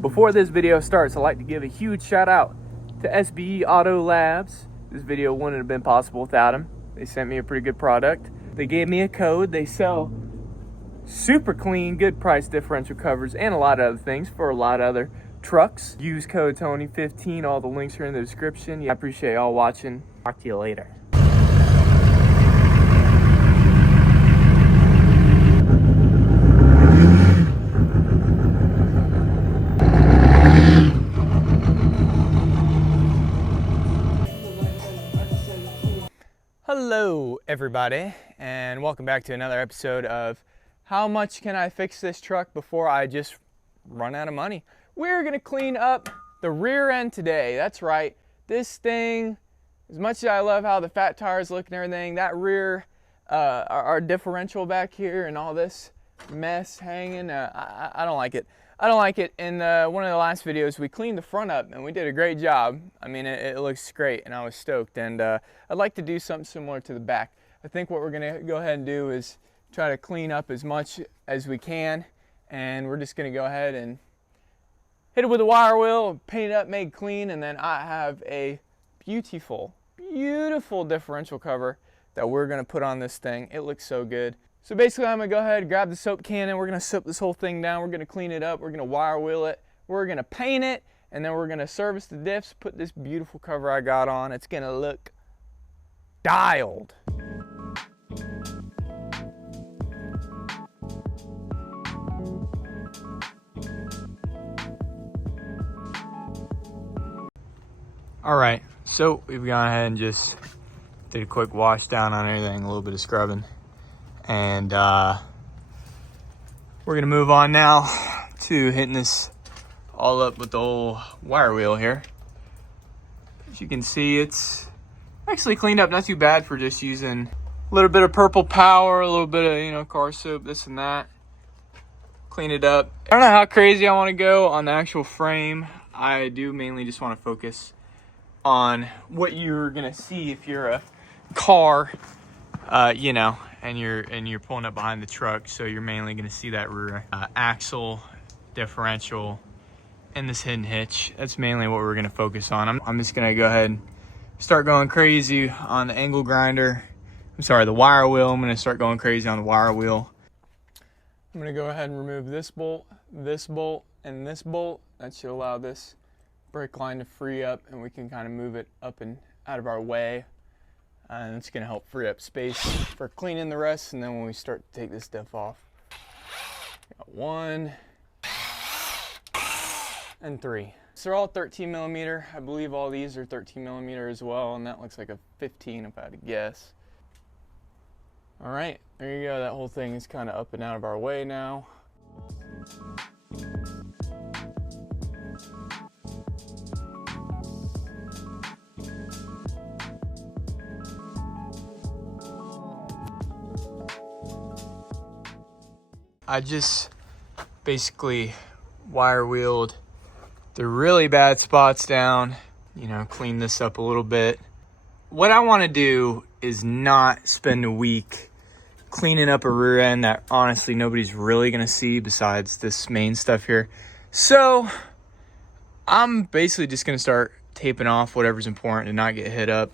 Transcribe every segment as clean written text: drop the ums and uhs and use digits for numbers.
Before this video starts, I'd like to give a huge shout out to SBE Auto Labs. This video wouldn't have been possible without them. They sent me a pretty good product. They gave me a code. They sell super clean, good price differential covers and a lot of other things for a lot of other trucks. Use code Tony15. All the links are in the description. I appreciate y'all watching. Talk to you later. Hello everybody, and welcome back to another episode of how much can I fix this truck before I just run out of money. We're gonna clean up the rear end today. That's right, this thing, as much as I love how the fat tires look and everything, that rear our differential back here and all this mess hanging, I don't like it. I don't like it. In one of the last videos, we cleaned the front up and we did a great job. I mean, it looks great and I was stoked. And I'd like to do something similar to the back. I think what we're gonna go ahead and do is try to clean up as much as we can. And we're just gonna go ahead and hit it with a wire wheel, paint it up, make it clean. And then I have a beautiful, beautiful differential cover that we're gonna put on this thing. It looks so good. So basically I'm gonna go ahead and grab the soap can and we're gonna soap this whole thing down. We're gonna clean it up, we're gonna wire wheel it, we're gonna paint it, and then we're gonna service the diffs, put this beautiful cover I got on. It's gonna look dialed. All right, so we've gone ahead and just did a quick wash down on everything, a little bit of scrubbing. And we're gonna move on now to hitting this all up with the old wire wheel here. As you can see, it's actually cleaned up not too bad for just using a little bit of purple power, a little bit of, you know, car soap, this and that. Clean it up. I don't know how crazy I want to go on the actual frame. I do mainly just want to focus on what you're gonna see if you're a car, you know, and you're pulling up behind the truck. So you're mainly going to see that rear axle, differential, and this hidden hitch. That's mainly what we're going to focus on. I'm just going to go ahead and start going crazy on the angle grinder. I'm sorry, the wire wheel. I'm going to start going crazy on the wire wheel. I'm going to go ahead and remove this bolt, and this bolt. That should allow this brake line to free up and we can kind of move it up and out of our way. And it's going to help free up space for cleaning the rest. And then when we start to take this stuff off, got 1 and 3. So they're all 13 millimeter. I believe all these are 13 millimeter as well. And that looks like a 15 if I had to guess. All right, there you go. That whole thing is kind of up and out of our way now. I just basically wire wheeled the really bad spots down, you know, clean this up a little bit. What I want to do is not spend a week cleaning up a rear end that honestly nobody's really going to see besides this main stuff here. So I'm basically just going to start taping off whatever's important to not get hit up.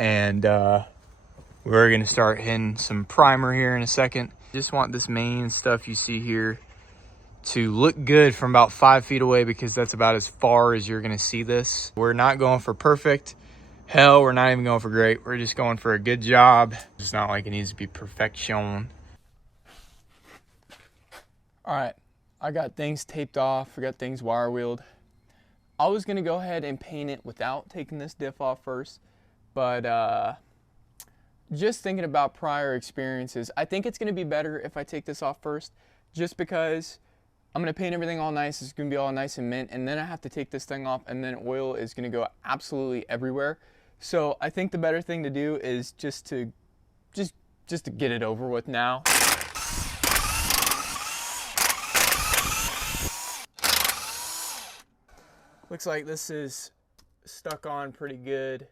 And we're going to start hitting some primer here in a second. Just want this main stuff you see here to look good from about 5 feet away because that's about as far as you're gonna see this. We're not going for perfect. Hell, we're not even going for great. We're just going for a good job. It's not like it needs to be perfection. All right, I got things taped off. I got things wire wheeled. I was gonna go ahead and paint it without taking this diff off first, but just thinking about prior experiences, I think it's going to be better if I take this off first, just because I'm going to paint everything all nice. It's going to be all nice and mint, and then I have to take this thing off, and then oil is going to go absolutely everywhere. So I think the better thing to do is just to get it over with now. Looks like this is stuck on pretty good.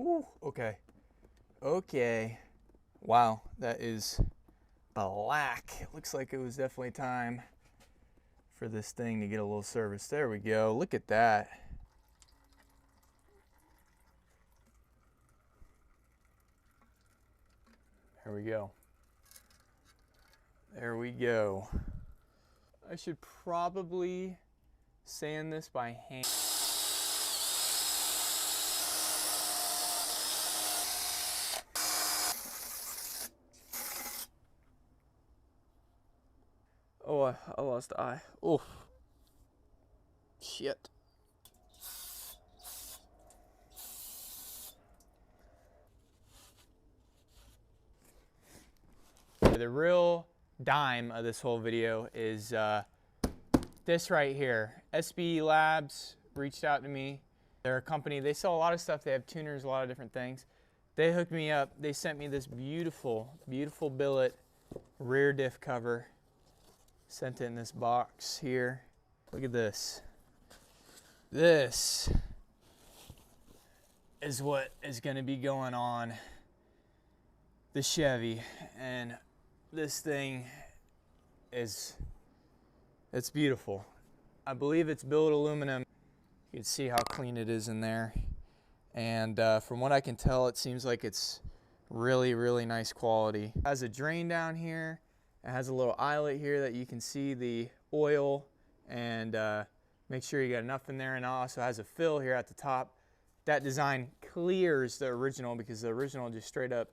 Ooh, okay. Okay. Wow, that is black. It looks like it was definitely time for this thing to get a little service. There we go. Look at that. There we go. There we go. I should probably sand this by hand. Oh, I lost the eye. Oh, shit. The real dime of this whole video is this right here. SBELABS reached out to me. They're a company, they sell a lot of stuff. They have tuners, a lot of different things. They hooked me up. They sent me this beautiful, beautiful billet rear diff cover. Sent it in this box here. Look at this. This is what is going to be going on the Chevy, and this thing is, it's beautiful. I believe it's billet aluminum. You can see how clean it is in there, and from what I can tell, it seems like it's really, really nice quality. It has a drain down here. It has a little eyelet here that you can see the oil, and make sure you got enough in there. And it also has a fill here at the top. That design clears the original, because the original just straight up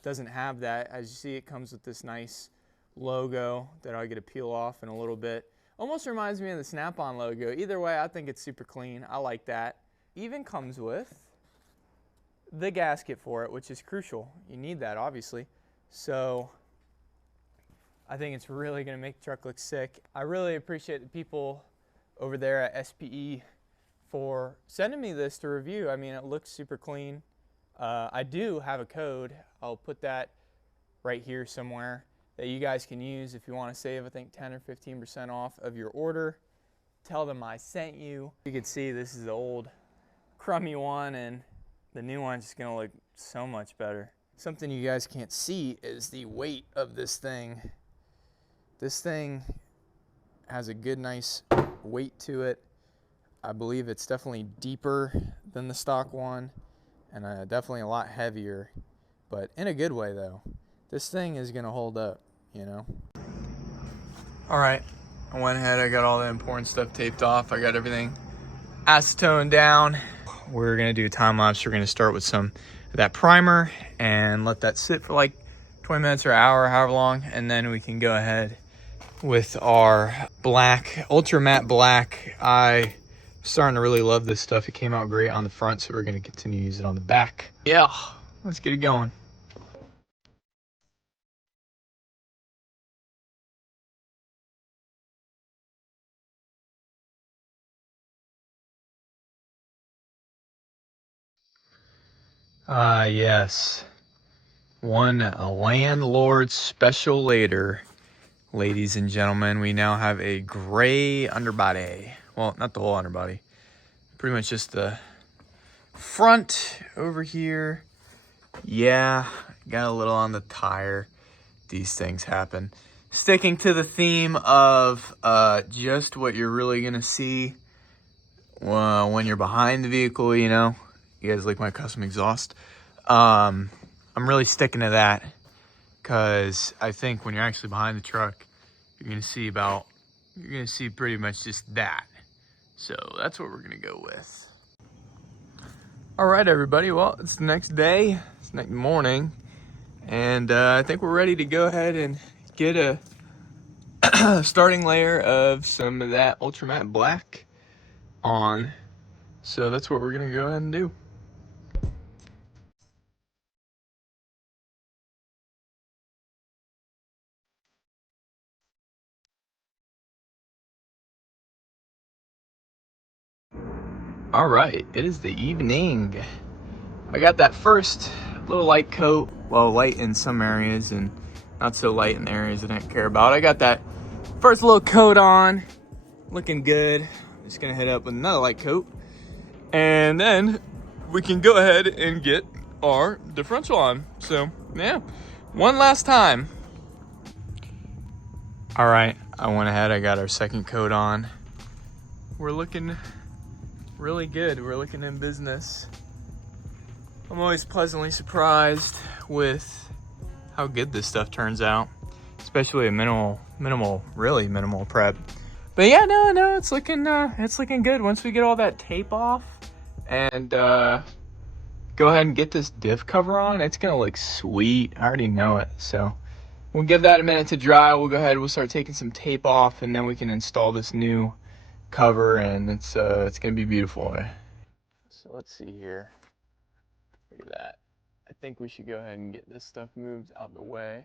doesn't have that. As you see, it comes with this nice logo that I'll get to peel off in a little bit. Almost reminds me of the Snap-on logo. Either way, I think it's super clean. I like that. Even comes with the gasket for it, which is crucial. You need that, obviously. So I think it's really going to make the truck look sick. I really appreciate the people over there at SPE for sending me this to review. I mean, it looks super clean. I do have a code. I'll put that right here somewhere that you guys can use if you want to save, I think, 10 or 15% off of your order. Tell them I sent you. You can see this is the old crummy one, and the new one's just going to look so much better. Something you guys can't see is the weight of this thing. This thing has a good, nice weight to it. I believe it's definitely deeper than the stock one, and definitely a lot heavier, but in a good way though. This thing is gonna hold up, you know? All right, I went ahead, I got all the important stuff taped off. I got everything acetone down. We're gonna do a time lapse. We're gonna start with some of that primer and let that sit for like 20 minutes or an hour, however long, and then we can go ahead with our black, ultra matte black. I'm starting to really love this stuff. It came out great on the front, so we're gonna continue to use it on the back. Yeah, let's get it going. Yes. One landlord special later. Ladies and gentlemen, we now have a gray underbody. Well, not the whole underbody. Pretty much just the front over here. Yeah, got a little on the tire. These things happen. Sticking to the theme of just what you're really going to see when you're behind the vehicle, you know. You guys like my custom exhaust. I'm really sticking to that, because I think when you're actually behind the truck, you're gonna see pretty much just that. So that's what we're gonna go with. All right, everybody. Well, it's the next day. It's next morning, and I think we're ready to go ahead and get a starting layer of some of that ultra matte black on. So that's what we're gonna go ahead and do. All right, it is the evening. I got that first little light coat, well, light in some areas and not so light in the areas I didn't care about. I got that first little coat on, looking good. Just gonna head up with another light coat, and then we can go ahead and get our differential on. So yeah, one last time. All right, I went ahead, I got our second coat on. We're looking really good. We're looking in business. I'm always pleasantly surprised with how good this stuff turns out, especially a really minimal prep. But yeah, no, it's looking good. Once we get all that tape off and go ahead and get this diff cover on, it's gonna look sweet. I already know it. So we'll give that a minute to dry. We'll go ahead, we'll start taking some tape off, and then we can install this new cover, and it's gonna be beautiful. So let's see here. Look at that. I think we should go ahead and get this stuff moved out of the way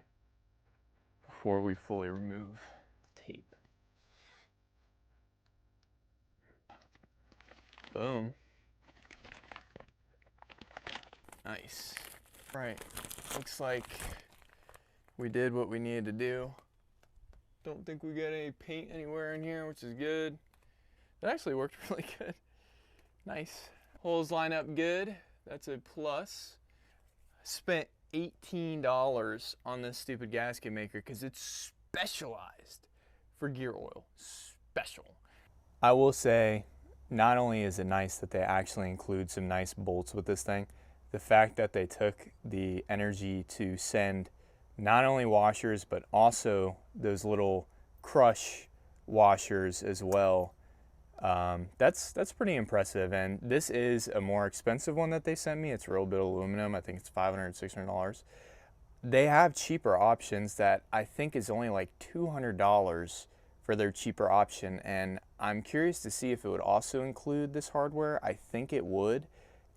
before we fully remove tape. Boom. Nice. Right. Looks like we did what we needed to do. Don't think we got any paint anywhere in here, which is good. That actually worked really good. Nice. Holes line up good. That's a plus. Spent $18 on this stupid gasket maker because it's specialized for gear oil. Special. I will say, not only is it nice that they actually include some nice bolts with this thing, the fact that they took the energy to send not only washers but also those little crush washers as well. That's pretty impressive, and this is a more expensive one that they sent me. It's real bit aluminum. I think it's $500, $600. They have cheaper options that I think is only like $200 for their cheaper option, and I'm curious to see if it would also include this hardware. I think it would,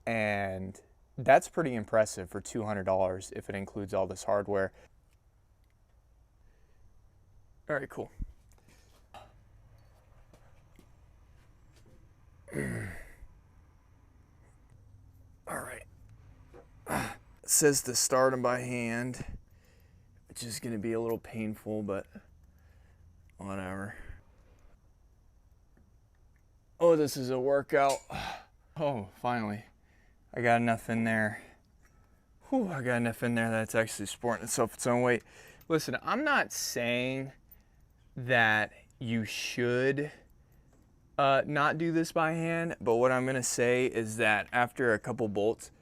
and that's pretty impressive for $200 if it includes all this hardware. All right, cool. All right. It says to start them by hand, which is going to be a little painful, but whatever. Oh, this is a workout. Oh, finally. I got enough in there. Whew, I got enough in there that's actually supporting itself its own weight. Listen, I'm not saying that you should not do this by hand, but what I'm gonna say is that after a couple bolts,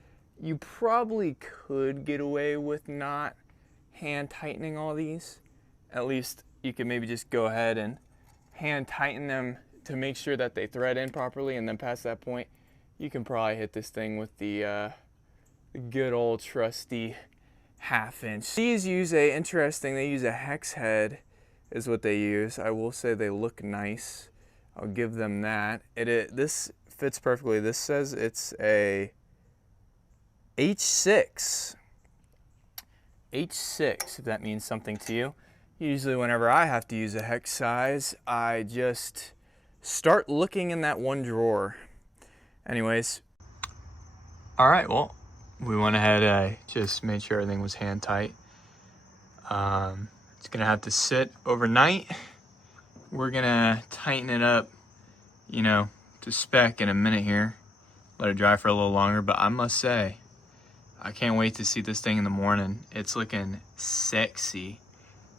you probably could get away with not hand tightening all these. At least you can maybe just go ahead and hand tighten them to make sure that they thread in properly, and then past that point, you can probably hit this thing with the good old trusty 1/2 inch. These use they use a hex head is what they use. I will say they look nice. I'll give them that. This fits perfectly. This says it's a H6. H6, if that means something to you. Usually whenever I have to use a hex size, I just start looking in that one drawer. Anyways. All right, well, we went ahead, I just made sure everything was hand tight. It's gonna have to sit overnight. We're gonna tighten it up, you know, to spec in a minute here. Let it dry for a little longer, but I must say, I can't wait to see this thing in the morning. It's looking sexy.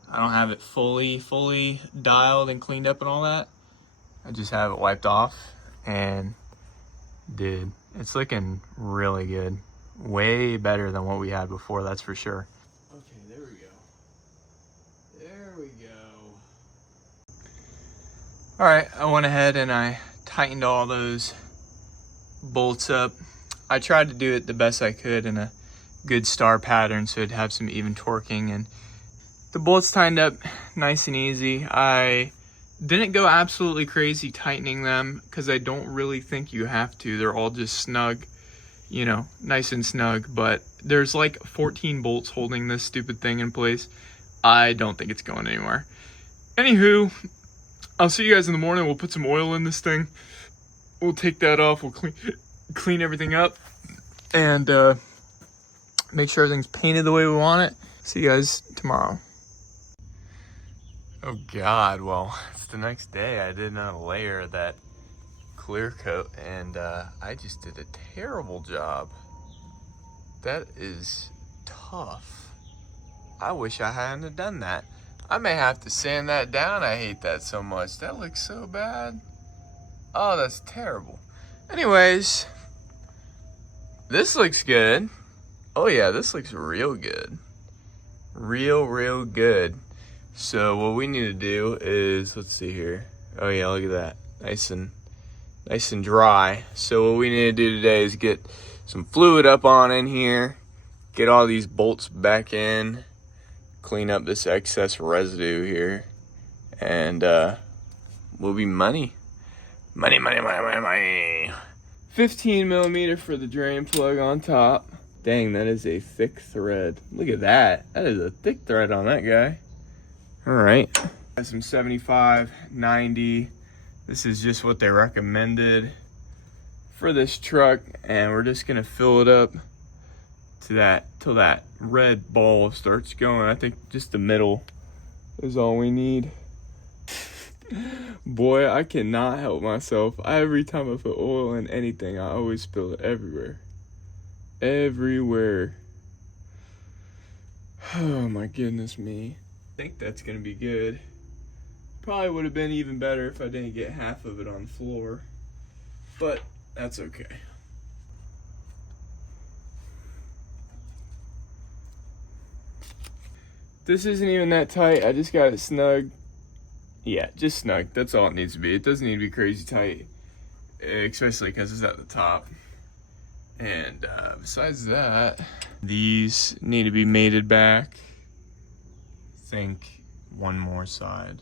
I don't have it fully dialed and cleaned up and all that. I just have it wiped off, and dude, it's looking really good. Way better than what we had before, that's for sure. Okay, there we go. There we go. All right, I went ahead and I tightened all those bolts up. I tried to do it the best I could in a good star pattern so it'd have some even torquing, and the bolts tightened up nice and easy. I didn't go absolutely crazy tightening them because I don't really think you have to. They're all just snug, you know, nice and snug, but there's like 14 bolts holding this stupid thing in place. I don't think it's going anywhere. Anywho, I'll see you guys in the morning. We'll put some oil in this thing. We'll take that off. We'll clean everything up and make sure everything's painted the way we want it. See you guys tomorrow. Oh God, well, it's the next day. I did not layer that clear coat, and I just did a terrible job. That is tough. I wish I hadn't have done that. I may have to sand that down. I hate that so much. That looks so bad. Oh, that's terrible. Anyways, this looks good. Oh yeah, this looks real good. Real good. So what we need to do is, let's see here. Oh yeah, look at that. Nice and dry. So what we need to do today is get some fluid up on in here, get all these bolts back in, clean up this excess residue here, and we'll be money. Money. 15 millimeter for the drain plug on top. Dang, that is a thick thread. Look at that. That is a thick thread on that guy. All right. Got some 75, 90. This is just what they recommended for this truck, and we're just gonna fill it up to that till that red ball starts going. I think just the middle is all we need. Boy, I cannot help myself. Every time I put oil in anything, I always spill it everywhere. Everywhere. Oh my goodness me. I think that's gonna be good. Probably would have been even better if I didn't get half of it on the floor, but that's okay. This isn't even that tight. I just got it snug. Yeah, just snug. That's all it needs to be. It doesn't need to be crazy tight, especially because it's at the top. And besides that, these need to be mated back. I think one more side.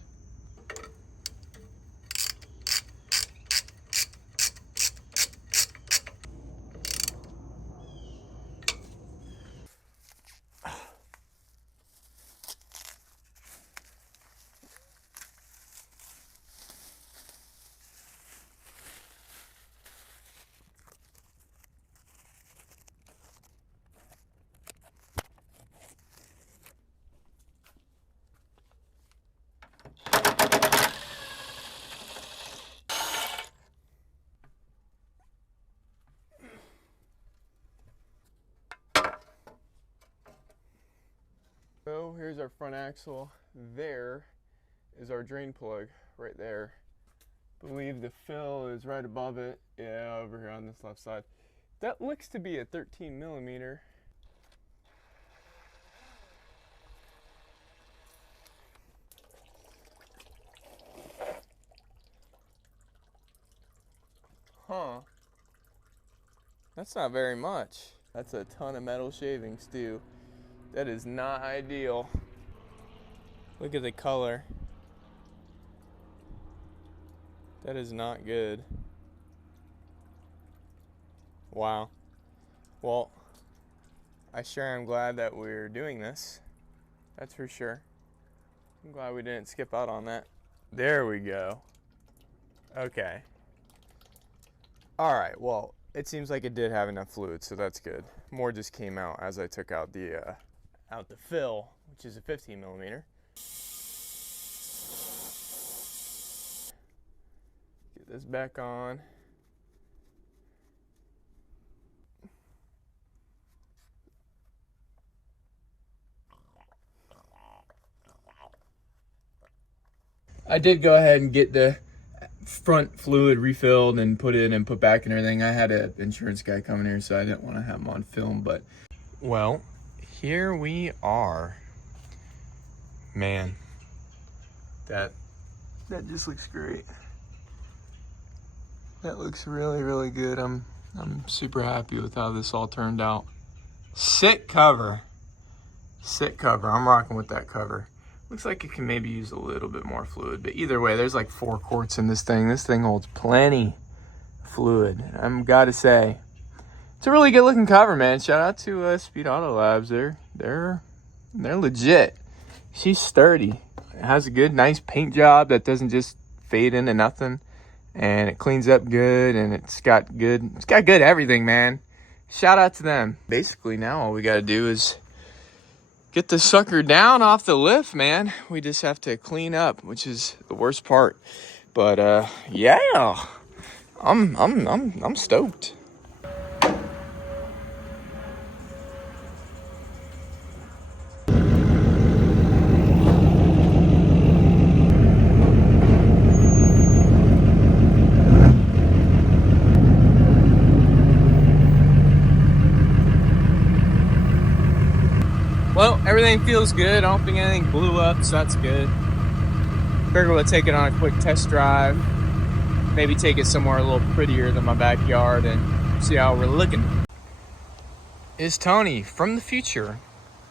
So here's our front axle. There is our drain plug right there. I believe the fill is right above it. Yeah, over here on this left side. That looks to be a 13 millimeter. Huh. That's not very much. That's a ton of metal shavings too. That is not ideal. Look at the color. That is not good. Wow. Well, I sure am glad that we're doing this. That's for sure. I'm glad we didn't skip out on that. There we go. Okay. All right, well, it seems like it did have enough fluid, so that's good. More just came out as I took out the fill, which is a 15 millimeter. Get this back on. I did go ahead and get the front fluid refilled and put in and put back and everything. I had an insurance guy coming here, so I didn't want to have him on film, but well, here we are. Man, that just looks great. That looks really good. I'm super happy with how this all turned out. Sick cover. I'm rocking with that cover. Looks like it can maybe use a little bit more fluid, but either way, there's like 4 quarts in this thing. This thing holds plenty of fluid. I'm gotta say, it's a really good looking cover, man. Shout out to SBELABS. They're legit. She's sturdy. It has a good, nice paint job that doesn't just fade into nothing, and it cleans up good, and it's got good everything, man. Shout out to them. Basically, now all we gotta do is get the sucker down off the lift, man. We just have to clean up, which is the worst part. But yeah, I'm stoked. Everything feels good. I don't think anything blew up, so that's good. Figure we'll take it on a quick test drive. Maybe take it somewhere a little prettier than my backyard and see how we're looking. It's Tony from the future.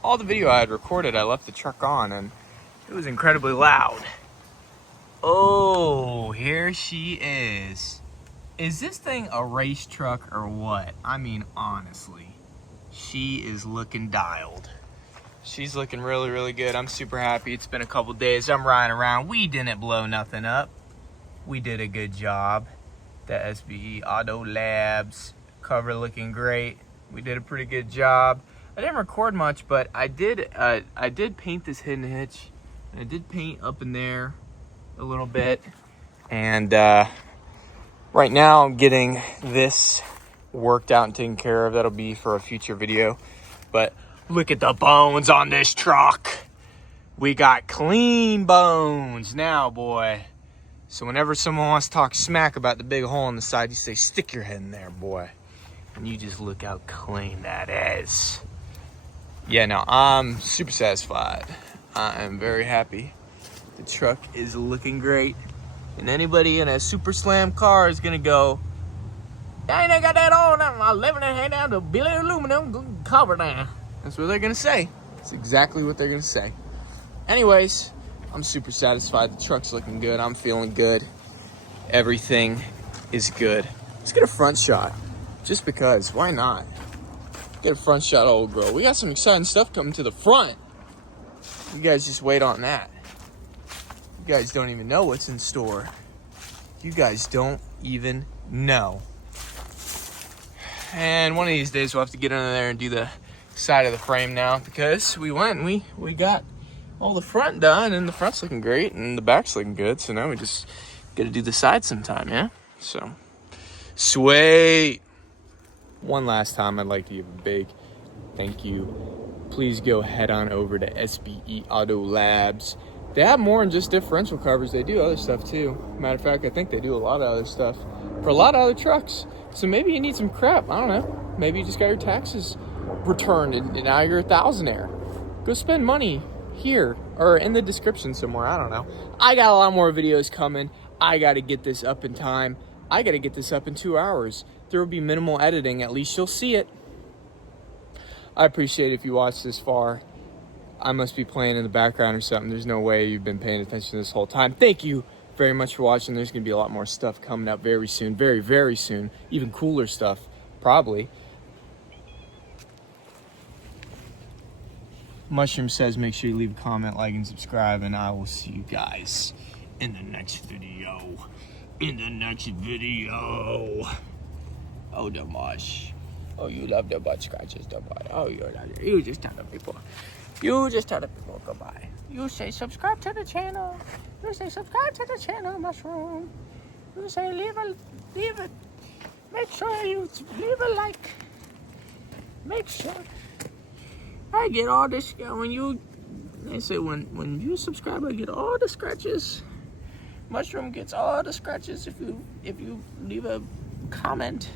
All the video I had recorded, I left the truck on and it was incredibly loud. Oh, here she is. Is this thing a race truck or what? I mean, honestly, she is looking dialed. She's looking really, really good. I'm super happy. It's been a couple days. I'm riding around. We didn't blow nothing up. We did a good job. The SBELABS cover looking great. We did a pretty good job. I didn't record much, but I did paint this hidden hitch. And I did paint up in there a little bit. And right now I'm getting this worked out and taken care of. That'll be for a future video. But look at the bones on this truck. We got clean bones now, boy. So whenever someone wants to talk smack about the big hole in the side, you say, stick your head in there, boy. And you just look how clean that is. Yeah, no, I'm super satisfied. I am very happy. The truck is looking great. And anybody in a Super Slam car is gonna go, I ain't got that on. I'm living in hand down to Billy aluminum cover now. That's what they're gonna say. That's exactly what they're gonna say. Anyways, I'm super satisfied. The truck's looking good. I'm feeling good. Everything is good. Let's get a front shot. Just because, why not? Get a front shot of old girl. We got some exciting stuff coming to the front. You guys just wait on that. You guys don't even know what's in store. You guys don't even know. And one of these days we'll have to get under there and do the side of the frame now, because we got all the front done and the front's looking great and the back's looking good. So now we just got to do the side sometime, yeah? So, sweet. One last time, I'd like to give a big thank you. Please go head on over to SBELABS. They have more than just differential covers. They do other stuff too. Matter of fact, I think they do a lot of other stuff for a lot of other trucks. So maybe you need some crap. I don't know. Maybe you just got your taxes returned and now you're a thousandaire. Go spend money here or in the description somewhere. I don't know. I got a lot more videos coming. I got to get this up in time. I got to get this up in 2 hours. There will be minimal editing. At least you'll see it. I appreciate it if you watched this far. I must be playing in the background or something. There's no way you've been paying attention this whole time. Thank you very much for watching. There's going to be a lot more stuff coming up very soon. Very, very soon. Even cooler stuff, probably. Mushroom says make sure you leave a comment, like, and subscribe, and I will see you guys in the next video. Oh, the mush. Oh, you love the butt scratches, the butt. Oh, you just tell the people. You just tell the people goodbye. You say subscribe to the channel. You say subscribe to the channel, Mushroom. You say leave it. Make sure you leave a like. Make sure. I get all this they say when you subscribe, I get all the scratches. Mushroom gets all the scratches if you leave a comment.